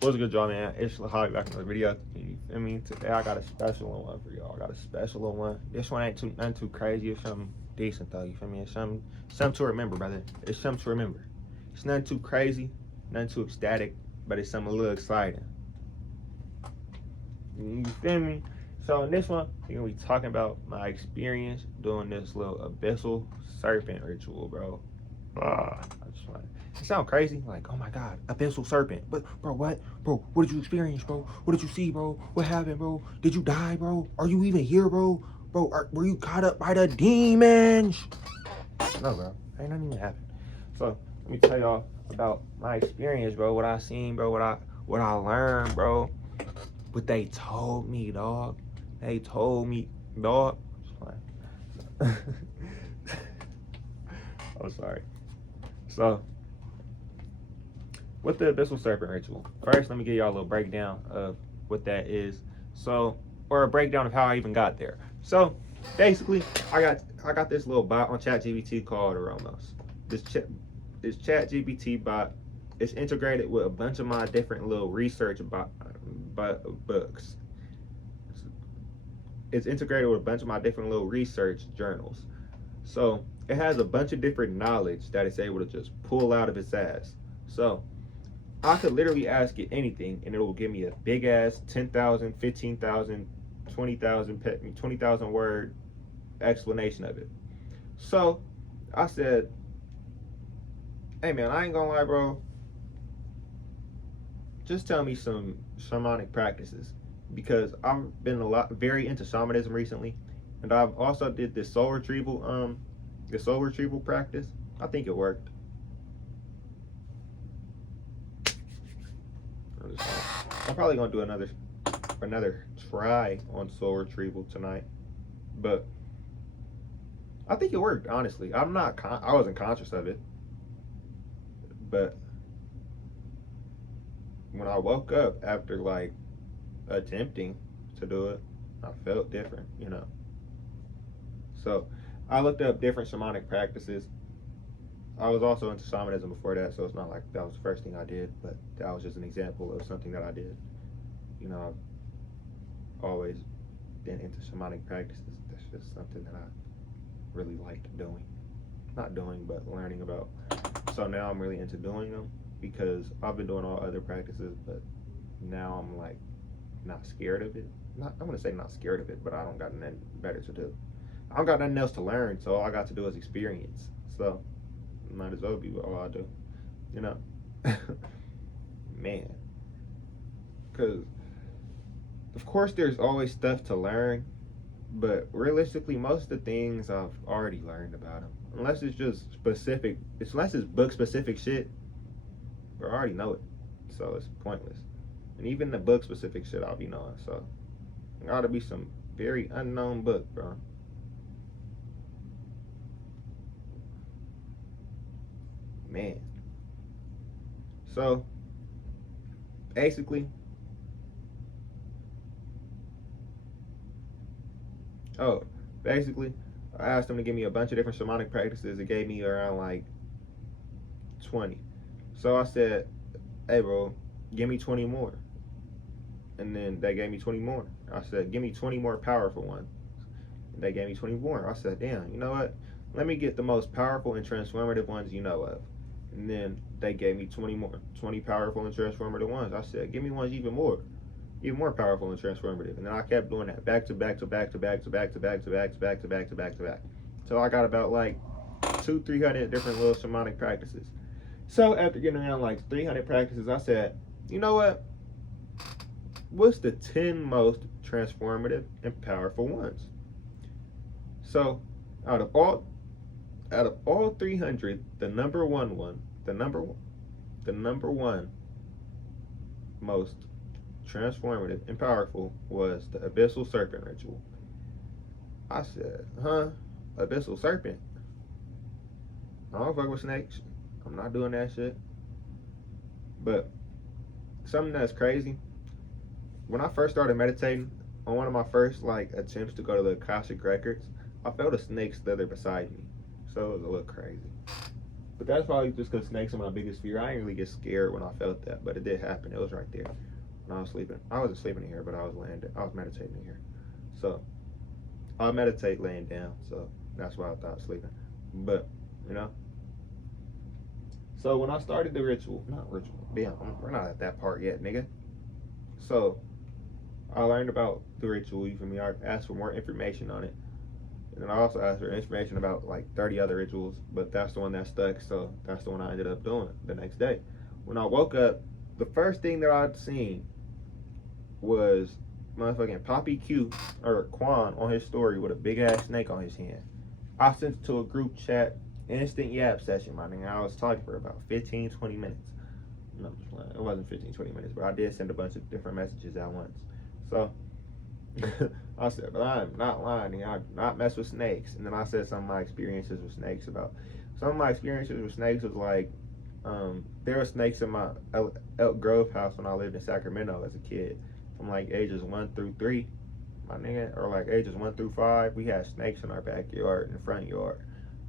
What's good, y'all, man? It's Javier back in the video. You feel me? Today I got a special one for y'all. I got a special one. This one ain't nothing too crazy. It's something decent though. You feel me? It's something to remember, brother. It's something to remember. It's nothing too crazy, nothing too ecstatic, but it's something a little exciting. You feel me? So in this one, we're gonna be talking about my experience doing this little Abyssal Serpent ritual, bro. I just want. It sound crazy, like, oh my god, Abyssal Serpent. But bro, what? Bro, what did you experience, bro? What did you see, bro? What happened, bro? Did you die, bro? Are you even here, bro? Bro, were you caught up by the demons? No, bro. Ain't nothing even happened. So let me tell y'all about my experience, bro. What I seen, bro. What I learned, bro. What they told me, dog. They told me, dog. I'm sorry. So, with the Abyssal Serpent ritual, first let me give y'all a little breakdown of what that is. So, or a breakdown of how I even got there. So, basically, I got this little bot on ChatGPT called Aromos. This ChatGPT bot is integrated with a bunch of my different little research books. It's integrated with a bunch of my different little research journals. So it has a bunch of different knowledge that it's able to just pull out of its ass. So I could literally ask it anything and it will give me a big ass 10,000, 15,000, 20,000 word explanation of it. So I said, hey man, I ain't gonna lie, bro. Just tell me some shamanic practices because I've been very into shamanism recently, and I've also did this soul retrieval practice. I think it worked. I'm probably gonna do another try on soul retrieval tonight, but I think it worked. Honestly, I wasn't conscious of it, but when I woke up after like attempting to do it, I felt different. So I looked up different shamanic practices. I was also into shamanism before that, so it's not like that was the first thing I did, but that was just an example of something that I did. I've always been into shamanic practices. That's just something that I really liked doing. Not doing, but learning about. So now I'm really into doing them because I've been doing all other practices, but now I'm like not scared of it. I'm gonna say not scared of it, but I don't got nothing better to do. I don't got nothing else to learn, so all I got to do is experience. So might as well be all I do, you know. Man, because of course there's always stuff to learn, but realistically, most of the things I've already learned about them. Unless it's just specific, unless it's book specific shit, I already know it, so it's pointless. And even the book specific shit I'll be knowing, so it ought to be some very unknown book, bro. Man. So basically, oh, basically, I asked them to give me a bunch of different shamanic practices. It gave me around like 20. So I said, hey, bro, give me 20 more. And then they gave me 20 more. I said, give me 20 more powerful ones. And they gave me 20 more. I said, damn, you know what? Let me get the most powerful and transformative ones you know of. And then they gave me 20 more, 20 powerful and transformative ones. I said, give me ones even more powerful and transformative. And then I kept doing that back to back to back to back to back to back to back to back to back to back to back. So I got about like 200-300 different little shamanic practices. So after getting around like 300 practices, I said, you know what? What's the 10 most transformative and powerful ones? So out of all 300, the number one most transformative and powerful was the Abyssal Serpent ritual. I said, huh? Abyssal Serpent? I don't fuck with snakes. I'm not doing that shit. But something that's crazy, when I first started meditating, on one of my first like attempts to go to the Akashic Records, I felt a snake slither beside me. So it was a little crazy. But that's probably just because snakes are my biggest fear. I didn't really get scared when I felt that, but it did happen. It was right there when I was sleeping. I wasn't sleeping in here, but I was meditating in here. So I meditate laying down, so that's why I thought sleeping. But you know, so when I started the ritual, not ritual, damn, we're not at that part yet, nigga. So I learned about the ritual. You feel me? I asked for more information on it. And then I also asked for information about like 30 other rituals, but that's the one that stuck, so that's the one I ended up doing the next day. When I woke up, the first thing that I'd seen was motherfucking Poppy Q or Quan on his story with a big ass snake on his hand. I sent it to a group chat, instant yap session, my nigga. I was talking for about 15, 20 minutes. No, it wasn't 15, 20 minutes, but I did send a bunch of different messages at once. So I said, but I'm not lying. I do not mess with snakes. And then I said some of my experiences with snakes about. Some of my experiences with snakes was like, there were snakes in my Elk Grove house when I lived in Sacramento as a kid. From like ages 1 through 3, my nigga, or like ages 1 through 5, we had snakes in our backyard and front yard.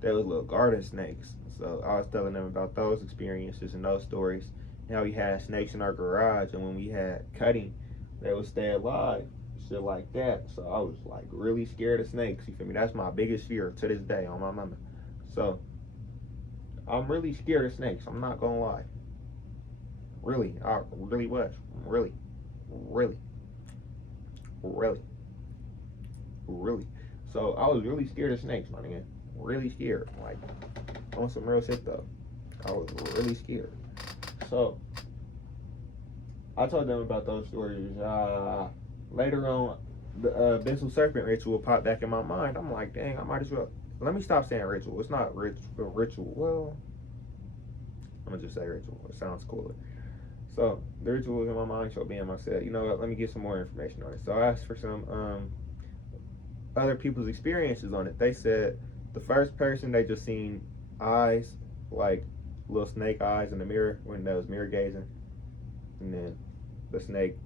They was little garden snakes. So I was telling them about those experiences and those stories. And how we had snakes in our garage, and when we had cutting, they would stay alive. Shit like that. So I was like really scared of snakes. You feel me? That's my biggest fear to this day on my mama. So I'm really scared of snakes. I'm not gonna lie. Really, I really was. Really. So I was really scared of snakes, my nigga. Really scared. Like on some real shit though. I was really scared. So I told them about those stories. Later on, the Abyssal Serpent ritual popped back in my mind. I'm like, dang, I might as well. Let me stop saying ritual. It's not ritual. Well, I'm gonna just say ritual. It sounds cooler. So the ritual was in my mind. So bam, I said, you know what? Let me get some more information on it. So I asked for some other people's experiences on it. They said the first person they just seen eyes, like little snake eyes in the mirror when they was mirror gazing, and then the snake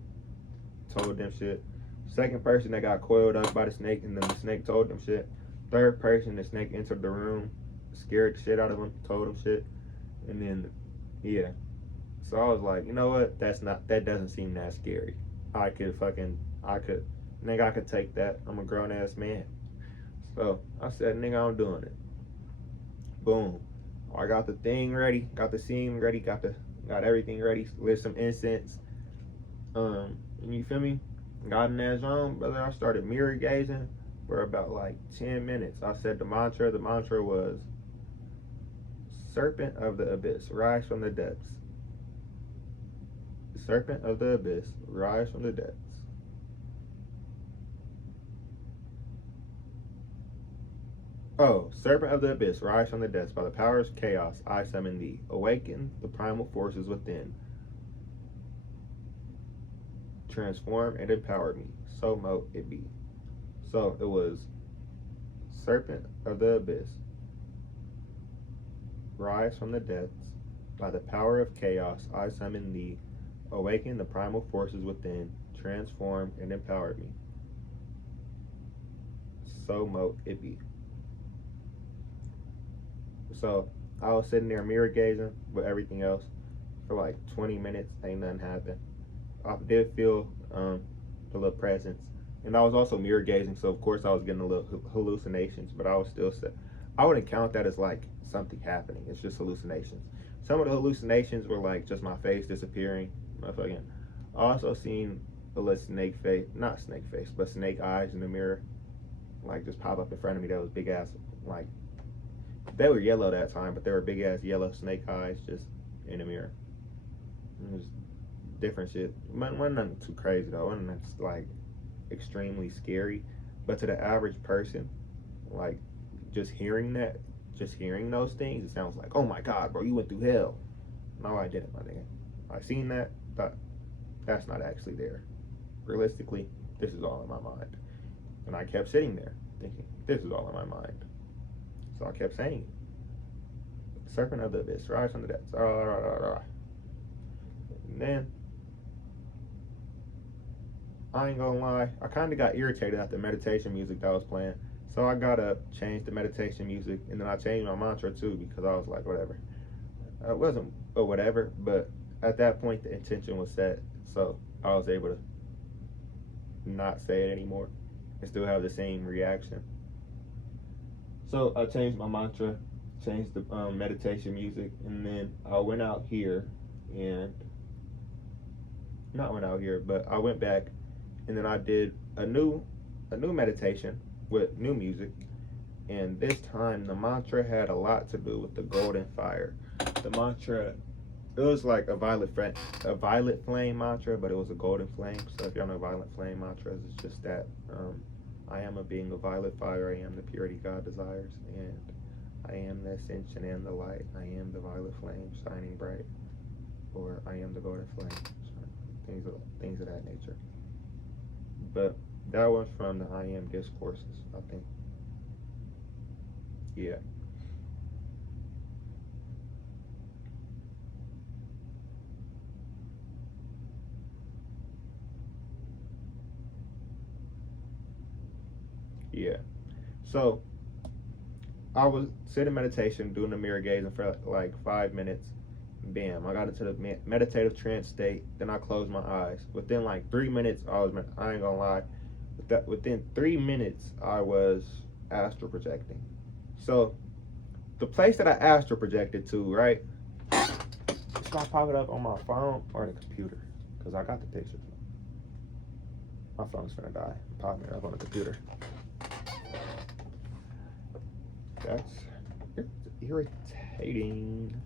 told them shit. Second person, they got coiled up by the snake, and then the snake told them shit. Third person, the snake entered the room, scared the shit out of them, told them shit, and then yeah. So I was like, you know what? That doesn't seem that scary. I could take that. I'm a grown ass man. So I said, nigga, I'm doing it. Boom. I got the thing ready, got the scene ready, got everything ready, lit some incense. You feel me? Got in that zone, brother. I started mirror gazing for about like 10 minutes. I said the mantra. The mantra was Serpent of the Abyss, rise from the depths. Serpent of the Abyss, rise from the depths. Oh, Serpent of the Abyss, rise from the depths. By the powers of chaos, I summon thee. Awaken the primal forces within. Transform and empower me. So mote it be. So it was Serpent of the Abyss, rise from the depths. By the power of chaos, I summon thee. Awaken the primal forces within. Transform and empower me. So mote it be. So I was sitting there mirror gazing with everything else for like 20 minutes. Ain't nothing happened. I did feel a little presence, and I was also mirror gazing, so of course I was getting a little hallucinations, but I was still I wouldn't count that as like something happening. It's just hallucinations. Some of the hallucinations were like just my face disappearing. Motherfucking. I also seen a little snake face, not snake face, but snake eyes in the mirror, like just pop up in front of me. That was big ass, like they were yellow that time, but they were big ass yellow snake eyes just in the mirror. It was different shit. Wasn't nothing too crazy though. Wasn't like extremely scary, but to the average person, like just hearing those things, it sounds like, oh my god, bro, you went through hell. No, I didn't, my nigga. I seen that, but that's not actually there. Realistically, this is all in my mind. And I kept sitting there thinking, this is all in my mind. So I kept saying it. Serpent of the Abyss, rise from the depths. And then, I ain't gonna lie, I kind of got irritated at the meditation music that was playing. So I got up, changed the meditation music, and then I changed my mantra too because I was like, whatever. I wasn't or whatever, but at that point the intention was set, so I was able to not say it anymore and still have the same reaction. So I changed my mantra, changed the meditation music, and then I went out here and not went out here, but I went back and then I did a new meditation with new music, and this time the mantra had a lot to do with the golden fire. The mantra, it was like a violet flame mantra, but it was a golden flame. So if y'all know violet flame mantras, it's just that I am a being of violet fire. I am the purity God desires, and I am the ascension and the light. I am the violet flame shining bright, or I am the golden flame. Things of that nature. But that was from the I Am discourses, I think. Yeah. Yeah. So I was sitting in meditation, doing the mirror gazing for like 5 minutes. Bam, I got into the meditative trance state. Then I closed my eyes. Within like 3 minutes, I ain't gonna lie. Within 3 minutes, I was astral projecting. So the place that I astral projected to, right? It's not popping up on my phone or the computer, because I got the picture. My phone's gonna die. I'm popping it up on the computer. That's irritating.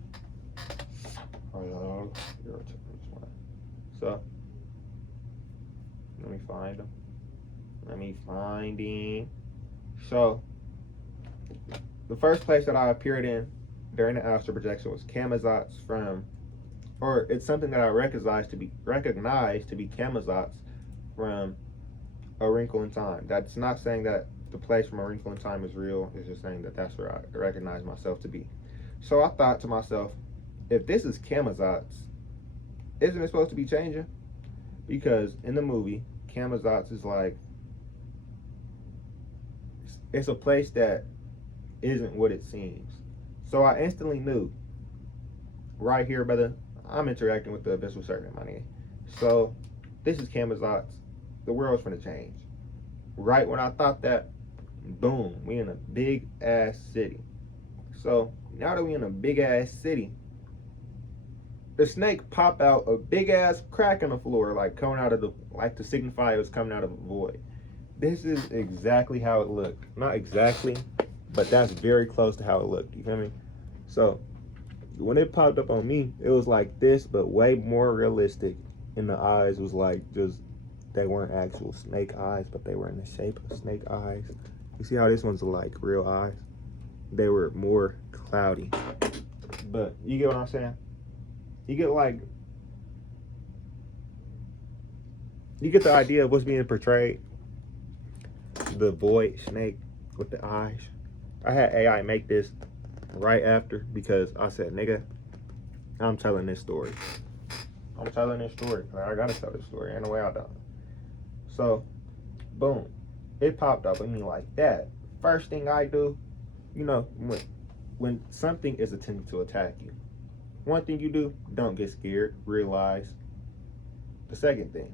Hello, irritating. So let me find them. So the first place that I appeared in during the astral projection was Camazotz from, or it's something that I recognized to be Camazotz from A Wrinkle in Time. That's not saying that the place from A Wrinkle in Time is real. It's just saying that that's where I recognize myself to be. So I thought to myself, if this is Camazotz, isn't it supposed to be changing? Because in the movie, Camazotz is like, it's a place that isn't what it seems. So I instantly knew, right here, brother, I'm interacting with the Abyssal Serpent, my nigga. So this is Camazotz. The world's gonna change. Right when I thought that, boom, we in a big ass city. So now that we in a big ass city, the snake pop out a big ass crack in the floor, like coming out of the, like to signify it was coming out of a void. This is exactly how it looked. Not exactly, but that's very close to how it looked. You feel me? So when it popped up on me, it was like this, but way more realistic. And the eyes was like just, they weren't actual snake eyes, but they were in the shape of snake eyes. You see how this one's like real eyes? They were more cloudy. But you get what I'm saying? You get the idea of what's being portrayed. The void snake with the eyes. I had AI make this right after because I said, nigga, I'm telling this story. I gotta tell this story. Ain't no way I don't. So, boom. It popped up at me like that. First thing I do, you know, when something is attempting to attack you, one thing you do, don't get scared. Realize the second thing,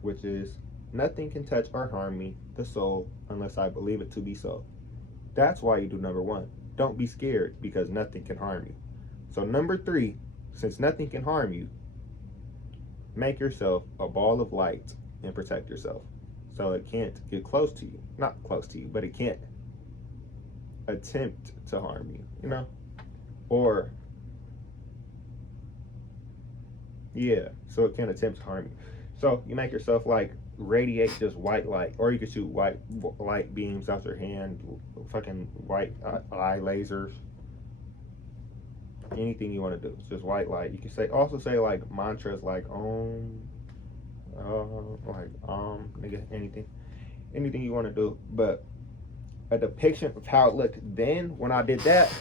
which is nothing can touch or harm me, the soul, unless I believe it to be so. That's why you do number one. Don't be scared because nothing can harm you. So number three, since nothing can harm you, make yourself a ball of light and protect yourself. So it can't get close to you. Not close to you, but it can't attempt to harm you, you know? Or, yeah, so it can't attempt to harm you. So you make yourself like radiate just white light, or you can shoot white light beams out your hand, fucking white eye lasers, anything you want to do. It's just white light. You can also say like mantras like nigga, anything you want to do. But a depiction of how it looked then when I did that,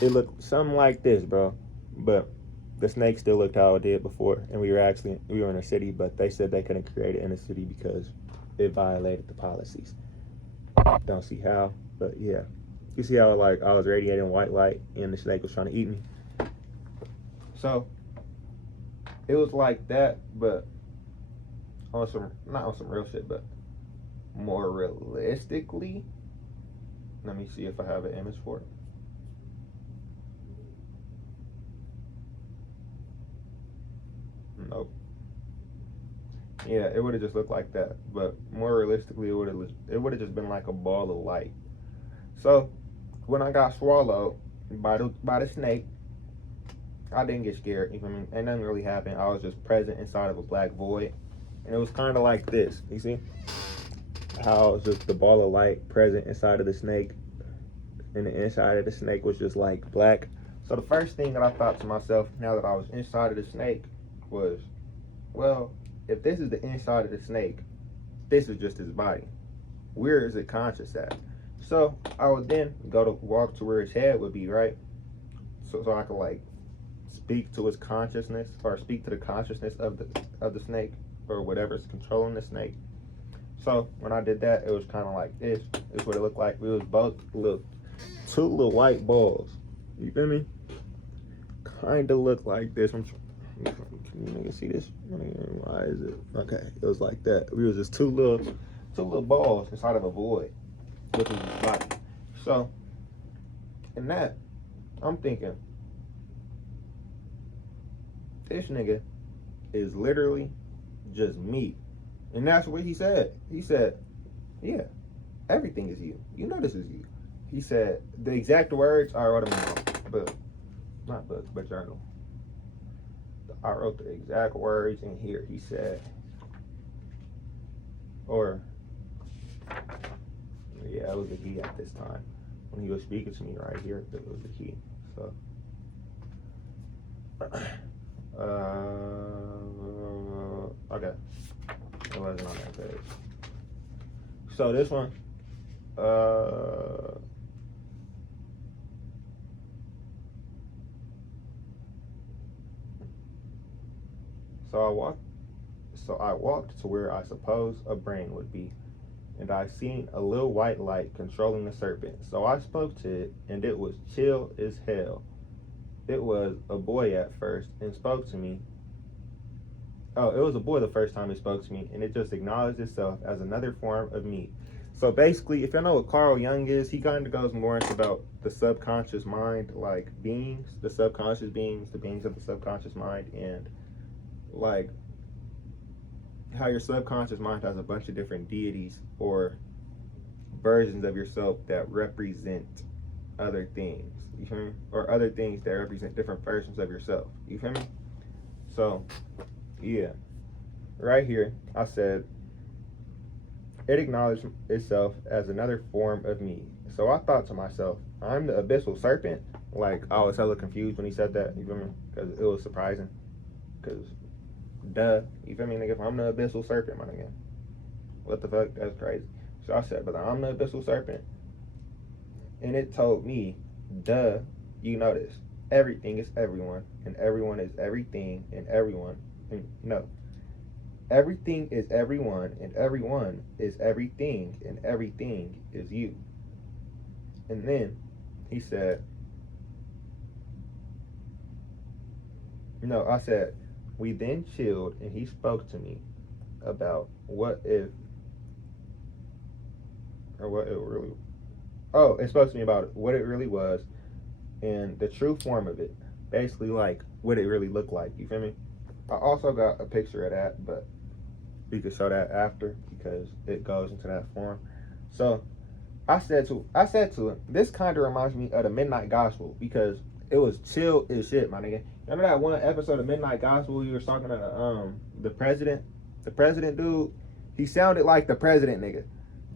it looked something like this, bro. But the snake still looked how it did before, and we were in a city, but they said they couldn't create it in a city because it violated the policies. Don't see how, but yeah. You see how like I was radiating white light and the snake was trying to eat me? So it was like that, but on some, not on some real shit, but more realistically. Let me see if I have an image for it. Nope. Yeah, it would have just looked like that, but more realistically, it would have just been like a ball of light. So when I got swallowed by the snake, I didn't get scared. You feel me? And nothing really happened. I was just present inside of a black void, and it was kind of like this. You see how it's just the ball of light present inside of the snake, and the inside of the snake was just like black. So the first thing that I thought to myself, now that I was inside of the snake, was, well, if this is the inside of the snake, this is just his body. Where is it conscious at? So I would then go to walk to where his head would be, right? So I could like speak to his consciousness, or speak to the consciousness of the snake, or whatever's controlling the snake. So when I did that, it was kind of like this. This is what it looked like. We was both two little white balls. You feel me? Kind of looked like this. Can you niggas see this? Why is it? Okay, it was like that. We was just two little balls inside of a void, which was his body. So in that, I'm thinking, this nigga is literally just me. And that's what he said. He said, yeah, everything is you. You know this is you. He said, the exact words, I wrote them in book. Not book, but journal. I wrote the exact words in here. He said, or, yeah, it was a he at this time. When he was speaking to me right here, it was a he. So, okay. It wasn't on that page. So this one, so I walked to where I suppose a brain would be, and I seen a little white light controlling the serpent. So I spoke to it, and it was chill as hell. It was a boy at first and spoke to me. Oh, it was a boy the first time it spoke to me, and it just acknowledged itself as another form of me. So basically, if you know what Carl Jung is, he kind of goes more into about the subconscious mind, like beings, the subconscious beings, the beings of the subconscious mind, and like how your subconscious mind has a bunch of different deities or versions of yourself that represent other things, you feel me? Or other things that represent different versions of yourself, you feel me? So yeah, right here, I said, it acknowledged itself as another form of me. So I thought to myself, I'm the Abyssal Serpent. Like, I was hella confused when he said that, you feel me? Because it was surprising. Because, duh, you feel me, nigga? If I'm the Abyssal Serpent, my nigga, what the fuck? That's crazy. So I said, but I'm the Abyssal Serpent. And it told me, duh, you know this. Everything is everyone, and everyone is everything, and everyone. No. Everything is everyone, and everyone is everything, and everything is you. And then he said, no, I said, we then chilled, and he spoke to me about what if, or what it really, oh, it spoke to me about what it really was, and the true form of it. Basically, like, what it really looked like, you feel me? I also got a picture of that, but we could show that after because it goes into that form. So I said to it, this kind of reminds me of the Midnight Gospel because it was chill as shit, my nigga. Remember that one episode of Midnight Gospel you were talking to the president dude? He sounded like the president, nigga.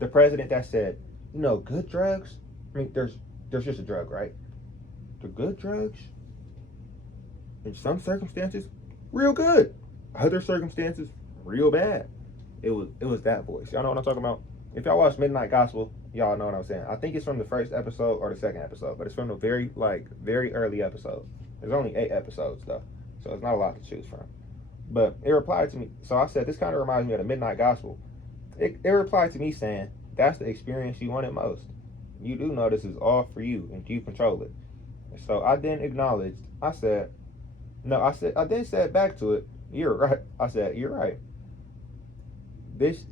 The president that said, you know, good drugs. I mean, there's just a drug, right? The good drugs, in some circumstances, real good. Other circumstances, real bad. It was that voice. Y'all know what I'm talking about? If y'all watch Midnight Gospel, y'all know what I'm saying. I think it's from the first episode or the second episode, but it's from the very early episodes. There's only 8 episodes though, so it's not a lot to choose from. But it replied to me. So I said, this kind of reminds me of the Midnight Gospel. It replied to me saying, that's the experience you wanted most. You do know this is all for you and you control it. So I then acknowledged. I said, no, I then said back to it, you're right. I said, you're right. This,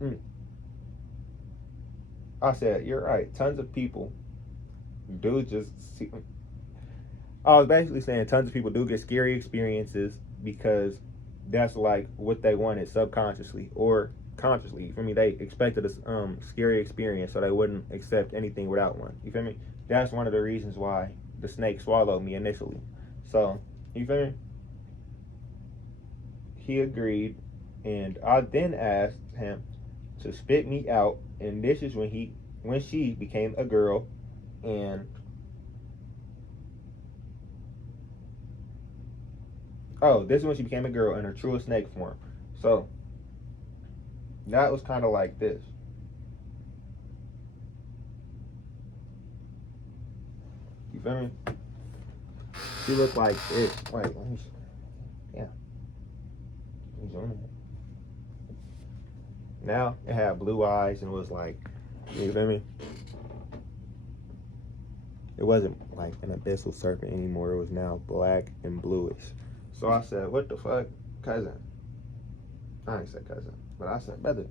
mm, I said, you're right. Tons of people do just see. I was basically saying tons of people do get scary experiences because that's like what they wanted subconsciously or consciously. For me, they expected a scary experience, so they wouldn't accept anything without one. You feel me? That's one of the reasons why the snake swallowed me initially. So, you feel me? He agreed, and I then asked him to spit me out, and this is when she became a girl, and this is when she became a girl in her truest snake form. So that was kind of like this. You feel me? She looked like this. Wait, let me see. Yeah. Now it had blue eyes and was like, you feel me? It wasn't like an abyssal serpent anymore. It was now black and bluish. So I said, what the fuck, cousin? I ain't said cousin, but I said, brother,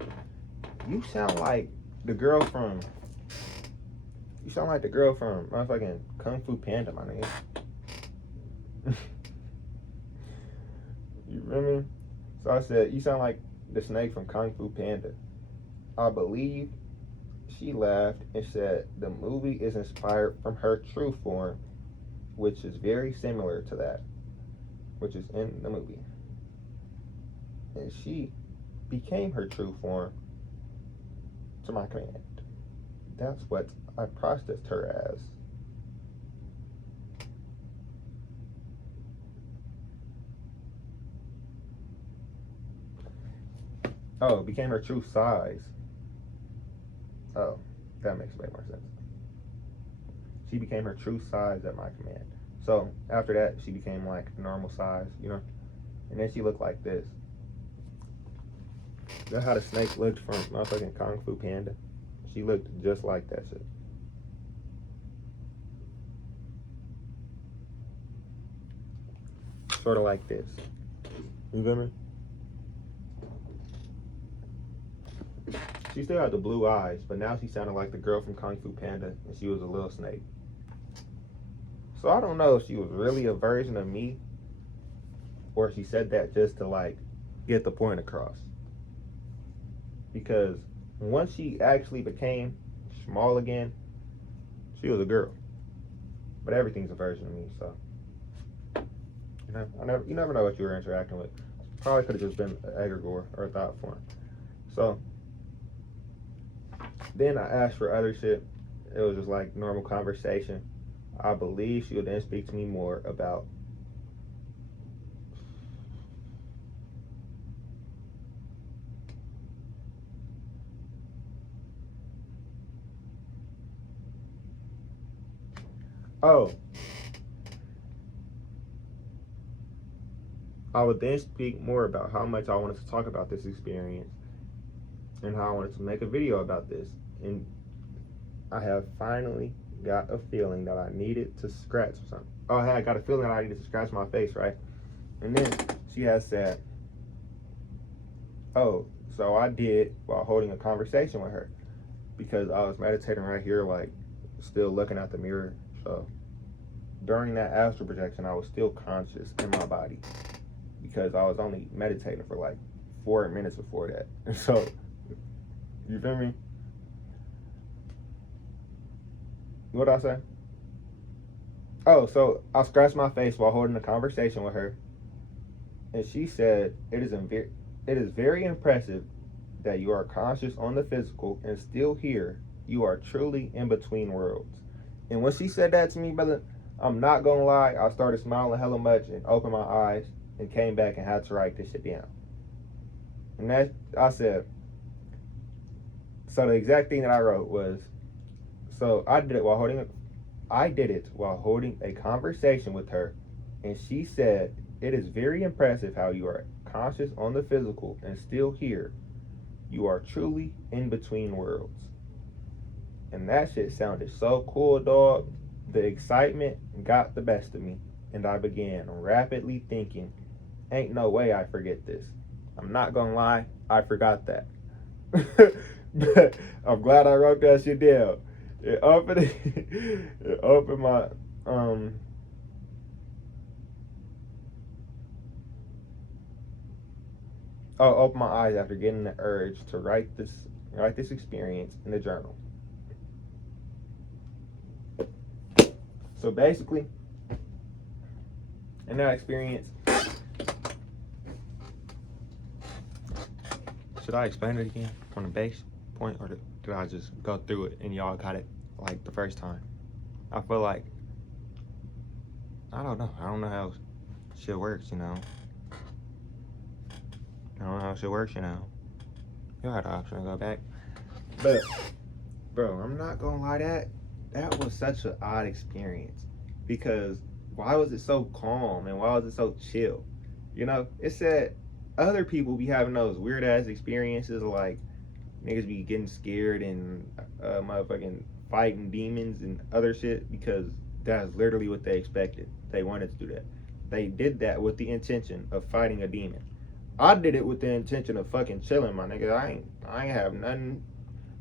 you sound like the girl from motherfucking Kung Fu Panda, my nigga. You feel me? So I said, you sound like the snake from Kung Fu Panda. I believe she laughed and said the movie is inspired from her true form, which is very similar to that, which is in the movie. And she became her true form to my command. That's what I processed her as. Oh, became her true size. Oh, that makes way more sense. She became her true size at my command. So after that, she became like normal size, you know? And then she looked like this. That's how the snake looked from motherfucking Kung Fu Panda. She looked just like that shit. Sort of like this. You feel me? She still had the blue eyes, but now she sounded like the girl from Kung Fu Panda, and she was a little snake. So I don't know if she was really a version of me, or she said that just to like get the point across. Because once she actually became small again, she was a girl. But everything's a version of me, so you never know what you were interacting with. Probably could have just been an egregore or a thought form. So then I asked for other shit. It was just like normal conversation. I believe she would then speak to me more about I would then speak more about how much I wanted to talk about this experience and how I wanted to make a video about this. And I have finally got a feeling that I needed to scratch something. Oh, hey, I got a feeling that I needed to scratch my face, right? And then she has said, so I did while holding a conversation with her because I was meditating right here, like still looking at the mirror. So during that astral projection, I was still conscious in my body because I was only meditating for like 4 minutes before that. So, you feel me? What did I say? So I scratched my face while holding a conversation with her, and she said, it is very impressive that you are conscious on the physical and still here. You are truly in between worlds. And when she said that to me, brother, I'm not gonna lie, I started smiling hella much and opened my eyes and came back and had to write this shit down. And that, I said, so the exact thing that I wrote was, so I did it while holding a conversation with her, and she said, it is very impressive how you are conscious on the physical and still here. You are truly in between worlds. And that shit sounded so cool, dog. The excitement got the best of me, and I began rapidly thinking, ain't no way I forget this. I'm not gonna lie, I forgot that. But I'm glad I wrote that shit down. It opened, it opened my opened my eyes after getting the urge to write this experience in the journal. So basically, in that experience, should I explain it again from the base point, or did I just go through it and y'all got it like the first time? I feel like, I don't know how shit works, you know. I don't know how shit works, you know. You had the option to go back. But, bro, I'm not gonna lie, that was such an odd experience. Because why was it so calm and why was it so chill? You know, it said other people be having those weird ass experiences, like niggas be getting scared and motherfucking fighting demons and other shit, because that's literally what they expected. They wanted to do that. They did that with the intention of fighting a demon. I did it with the intention of fucking chilling, my nigga. I ain't have nothing.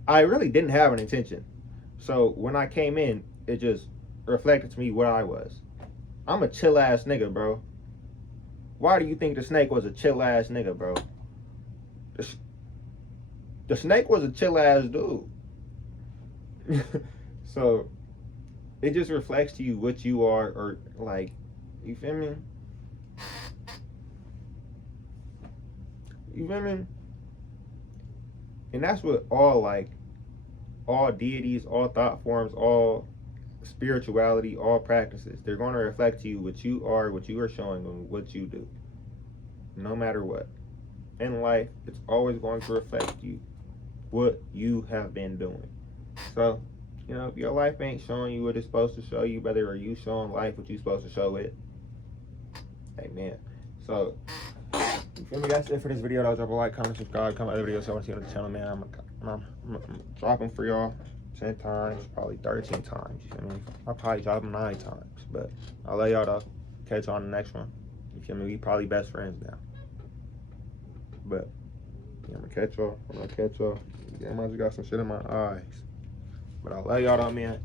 I really didn't have an intention. So when I came in, it just reflected to me what I was. I'm a chill ass nigga, bro. Why do you think the snake was a chill ass nigga, bro? The snake was a chill ass dude. So it just reflects to you what you are, or like, you feel me? You feel me? And that's what all deities, all thought forms, all spirituality, all practices, they're going to reflect to you what you are, what you are showing, and what you do. No matter what. In life, it's always going to reflect you what you have been doing. So, you know, if your life ain't showing you what it's supposed to show you, whether are you showing life what you're supposed to show it, amen. So, you feel me? That's it for this video. I'll drop a like, comment, subscribe, comment other videos I want to see on the channel, man. I'm dropping for y'all 10 times, probably 13 times. You feel me? I'll probably drop them 9 times, but I'll let y'all though. Catch y'all on the next one. You feel me? We probably best friends now. But yeah, I'm gonna catch y'all. Damn, I just got some shit in my eyes. But I'll let y'all though, man.